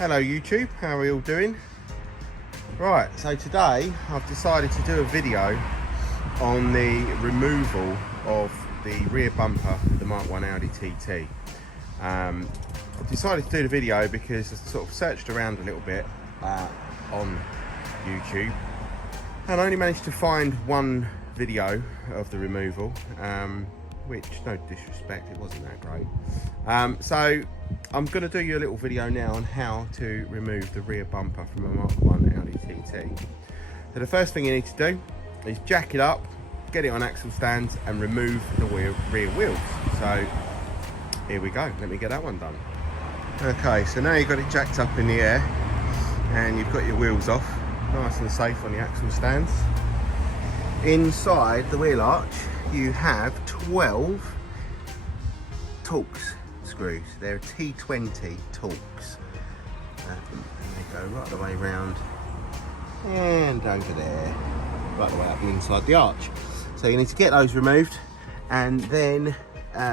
Hello YouTube, how are we all doing? Right, so today I've decided to do a video on the removal of the rear bumper of the MK1 Audi TT. I've decided to do the video because I sort of searched around a little bit on YouTube and I only managed to find one video of the removal, which, no disrespect, it wasn't that great. So I'm going to do you a little video now on how to remove the rear bumper from a MK1 Audi TT. So the first thing you need to do is jack it up, get it on axle stands and remove the rear wheels. So here we go, let me get that one done. Okay, so now you've got it jacked up in the air and you've got your wheels off, nice and safe on the axle stands. Inside the wheel arch you have 12 Torx screws. They're T20 Torx. And they go right the way round and over there, right the way up inside the arch. So you need to get those removed, and then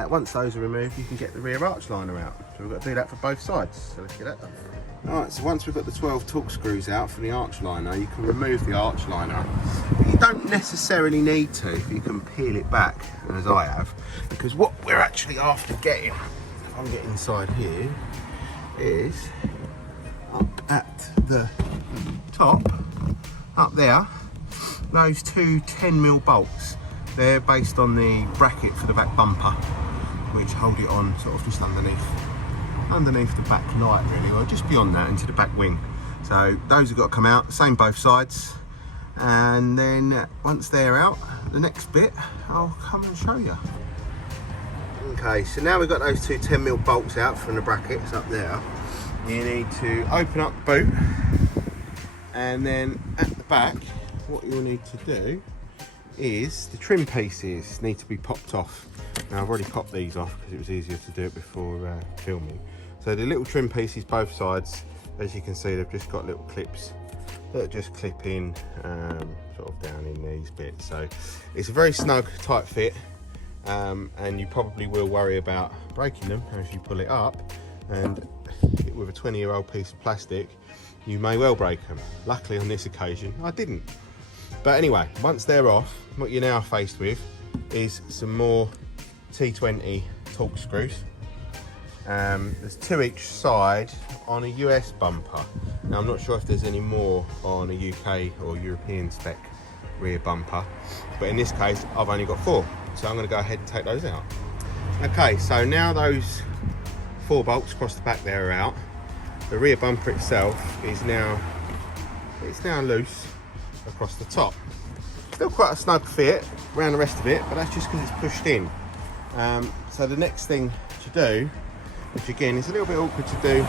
once those are removed you can get the rear arch liner out. So we've got to do that for both sides. So let's get that done. Alright, so once we've got the 12 Torx screws out from the arch liner, you can remove the arch liner. But you don't necessarily need to if you can peel it back, as I have, because what we're actually after getting, if I'm getting inside here, is up at the top, up there, those two 10mm bolts. They're based on the bracket for the back bumper, which hold it on sort of just underneath the back light really, or just beyond that into the back wing. So those have got to come out, same both sides, and then once they're out, the next bit I'll come and show you. Okay, so now we've got those two 10mm bolts out from the brackets up there. You need to open up the boot, and then at the back what you'll need to do is the trim pieces need to be popped off. Now I've already popped these off because it was easier to do it before filming. So the little trim pieces both sides, as you can see, they've just got little clips that just clip in sort of down in these bits. So it's a very snug, tight fit, and you probably will worry about breaking them as you pull it up, and with a 20-year-old piece of plastic you may well break them. Luckily on this occasion I didn't. But anyway, once they're off, what you're now faced with is some more T20 Torx screws. There's 2 each side on a US bumper. Now I'm not sure if there's any more on a UK or European spec rear bumper, but in this case I've only got 4, so I'm going to go ahead and take those out. Okay, so now those 4 bolts across the back there are out. The rear bumper itself is now loose across the top. Still quite a snug fit around the rest of it, but that's just because it's pushed in. So the next thing to do, which again is a little bit awkward to do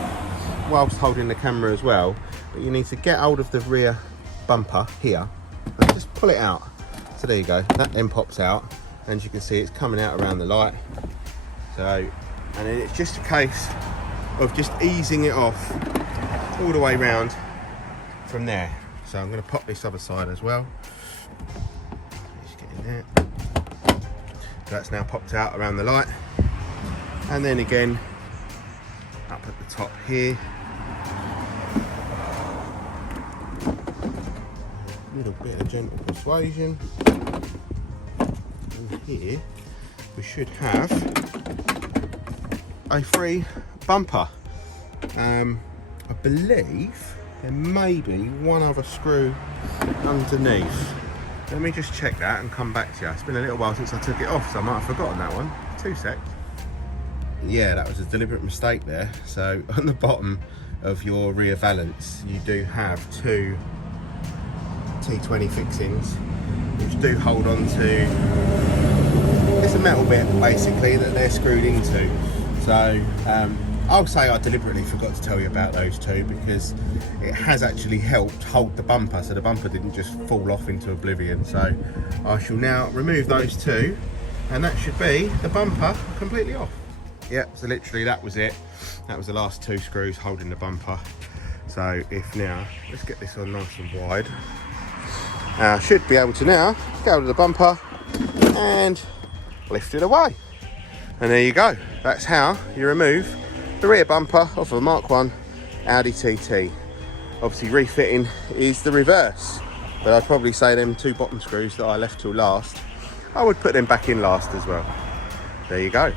whilst holding the camera as well, but you need to get hold of the rear bumper here and just pull it out. So there you go, that then pops out, and as you can see it's coming out around the light. So, and then it's just a case of just easing it off all the way round from there. So I'm going to pop this other side as well. Just get in there. So that's now popped out around the light, and then again up at the top here. A little bit of gentle persuasion, and here we should have a free bumper. I believe there may be one other screw underneath. Let me just check that and come back to you. It's been a little while since I took it off, so I might have forgotten that one. 2 secs. Yeah, that was a deliberate mistake there. So on the bottom of your rear valance, you do have 2 T20 fixings, which do hold on to, it's a metal bit basically that they're screwed into. So I'll say I deliberately forgot to tell you about those 2 because it has actually helped hold the bumper, so the bumper didn't just fall off into oblivion. So I shall now remove those 2, and that should be the bumper completely off. Yep, so literally that was it. That was the last 2 screws holding the bumper. So if now, let's get this on nice and wide. I should be able to now get out of the bumper and lift it away. And there you go. That's how you remove the rear bumper of a MK1 Audi TT. Obviously refitting is the reverse, but I'd probably say them 2 bottom screws that I left till last, I would put them back in last as well. There you go.